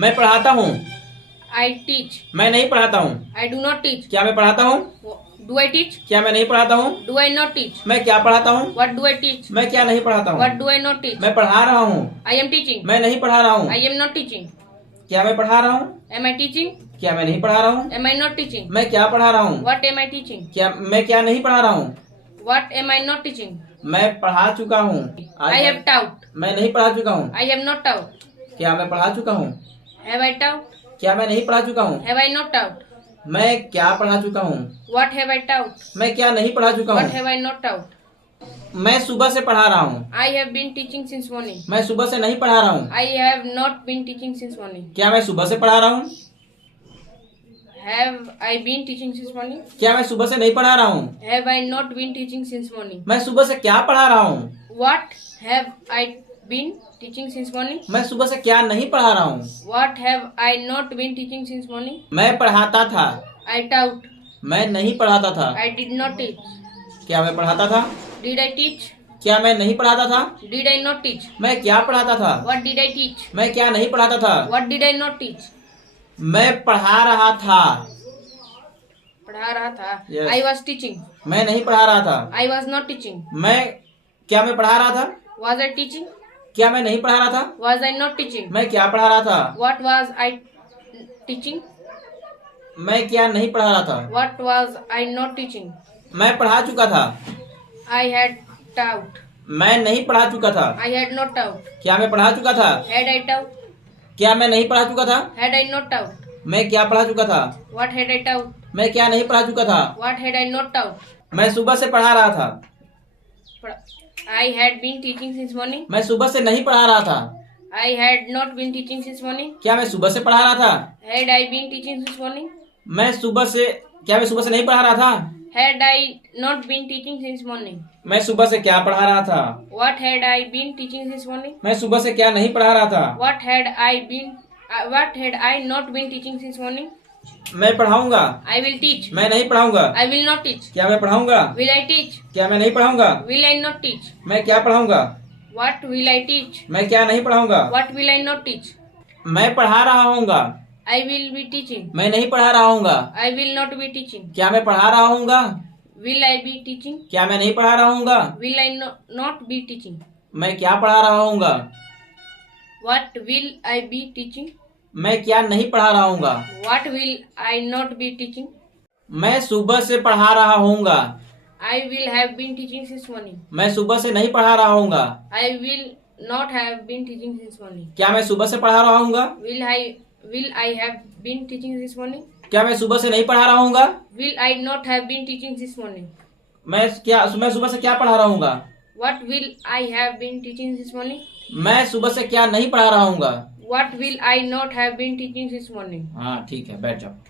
मैं पढ़ाता हूँ। I teach. मैं नहीं पढ़ाता हूँ। I do not teach. क्या मैं पढ़ाता हूँ? Do I teach? क्या मैं नहीं पढ़ाता हूँ? Do I not teach? मैं क्या पढ़ाता हूँ? What do I teach? मैं क्या नहीं पढ़ाता हूँ? What do I not teach? मैं पढ़ा रहा हूँ। I am teaching. मैं नहीं पढ़ा रहा हूँ। I am not teaching. क्या मैं पढ़ा रहा हूँ? Am I teaching? क्या मैं नहीं पढ़ा रहा हूँ? Am I not teaching? मैं क्या पढ़ा रहा हूँ? What am I teaching? क्या मैं क्या नहीं पढ़ा रहा हूँ? What am I not teaching? मैं पढ़ा चुका हूँ। I have taught. मैं नहीं पढ़ा चुका हूँ। I have not taught. क्या मैं पढ़ा चुका हूँ? Have I taught? क्या मैं नहीं पढ़ा चुका हूँ? Have I not taught? मैं क्या पढ़ा चुका हूँ? What have I taught? मैं क्या नहीं पढ़ा चुका What हूँ? have I not taught? मैं सुबह से पढ़ा रहा हूँ। I have been teaching since morning. मैं सुबह से नहीं पढ़ा रहा हूँ। I have not been teaching since morning. क्या मैं सुबह से पढ़ा रहा हूँ? Have I been teaching since morning? क्या मैं सुबह से नहीं पढ़ा रहा हूँ? Have I not been teaching since morning? मैं सुबह से क्या पढ़ा रहा हूँ? What have I been teaching since morning? मैं सुबह से क्या नहीं पढ़ा रहा हूँ? What have I not been teaching since morning? मैं पढ़ाता था। I taught. मैं नहीं पढ़ाता था। I did not teach. क्या मैं पढ़ाता था? Did I teach? क्या मैं नहीं पढ़ाता था? Did I not teach? मैं क्या पढ़ाता था? What did I teach? मैं क्या नहीं पढ़ाता था? What did I not teach? मैं पढ़ा रहा था। पढ़ा रहा था। Yes. I was teaching. मैं नहीं पढ़ा रहा था। I was not teaching. क्या मैं पढ़ा रहा था? Was I teaching? क्या मैं नहीं पढ़ा रहा था? Was I not teaching? मैं क्या पढ़ा रहा था? What was I teaching? मैं क्या नहीं पढ़ा रहा था? What was I not teaching? मैं पढ़ा चुका था। I had taught. मैं नहीं पढ़ा चुका था। I had not taught. क्या मैं पढ़ा चुका था? Had I taught? क्या मैं नहीं पढ़ा चुका था? Had I not taught? मैं क्या पढ़ा चुका था? What had I taught? मैं क्या नहीं पढ़ा चुका था? What had I not taught? मैं सुबह से पढ़ा रहा था। I had been teaching since morning. मैं सुबह से नहीं पढ़ा रहा था। I had not been teaching since morning. क्या मैं सुबह से पढ़ा रहा था? Had I been teaching since morning? मैं सुबह से नहीं पढ़ा रहा था? Had I not been teaching since morning? मैं सुबह से क्या पढ़ा रहा था? What had I been teaching since morning? मैं सुबह से क्या नहीं पढ़ा रहा था? What had I not been teaching since morning? मैं पढ़ाऊंगा। I will teach. मैं नहीं पढ़ाऊंगा। I will not teach. क्या मैं पढ़ाऊंगा? Will I teach? क्या मैं नहीं पढ़ाऊंगा? Will I not teach? मैं क्या पढ़ाऊंगा? What will I teach? मैं क्या नहीं पढ़ाऊंगा? What will I not teach? मैं पढ़ा रहा हूँगा। I will be teaching. मैं नहीं पढ़ा रहा हूँगा। I will not be teaching. क्या मैं पढ़ा रहा हूँगा? Will I be teaching? क्या मैं नहीं पढ़ा रहा हूँगा? Will I not be teaching? मैं क्या पढ़ा रहा हूँगा? What will I be teaching? मैं क्या नहीं पढ़ा रहा हूँगा? What will I not be teaching? मैं सुबह से पढ़ा रहा हूँगा। I will have been teaching since morning. मैं सुबह से नहीं पढ़ा रहा हूँगा। I will not have been teaching since morning. क्या मैं सुबह से पढ़ा रहा हूँगा? Will I have been teaching this morning? क्या मैं सुबह से नहीं पढ़ा रहा हूँगा? Will I not have been teaching this morning? मैं सुबह से क्या पढ़ा रहा हूँगा? What will I have been teaching this morning? मैं सुबह से क्या नहीं पढ़ा रहा हूँगा? What will I not have been teaching this morning? हाँ ठीक है, बैठ जाओ।